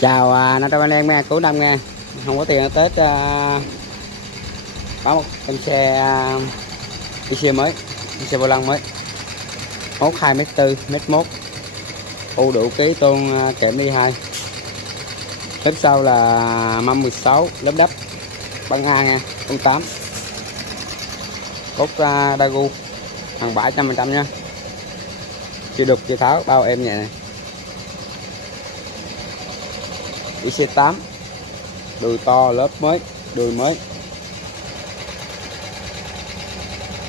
Chào 500 anh em nha, cuối năm nha. Không có tiền ăn Tết, có một con xe xe mới, xe vô lăng mới, mốt 2m4, mét mốt, u đủ ký, tôn kèm đi 2, lớp sau là mâm 16, lớp đắp băng A nha, con 8, cốt Dagu, hàng bãi 100% nha, chưa đục chưa tháo, bao em nhẹ này. IC8, đùi to, lớp mới, đùi mới,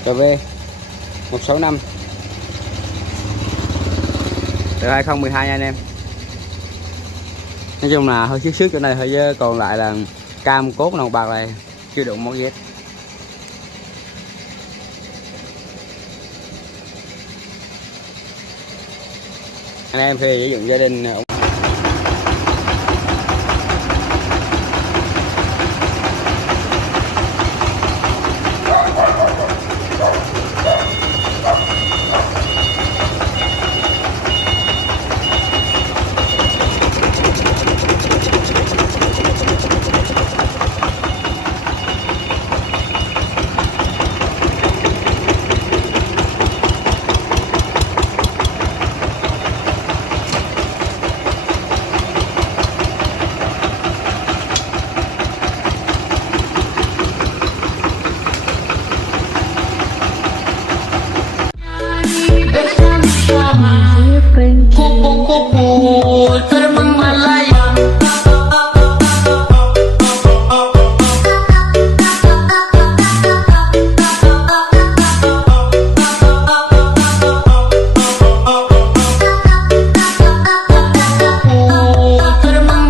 RV 165 từ 2012 nha anh em. Nói chung là hơi xước chỗ này hơi dơ, còn lại là cam cốt nòng bạc này chưa đụng món gì. Anh em khi xây dựng gia đình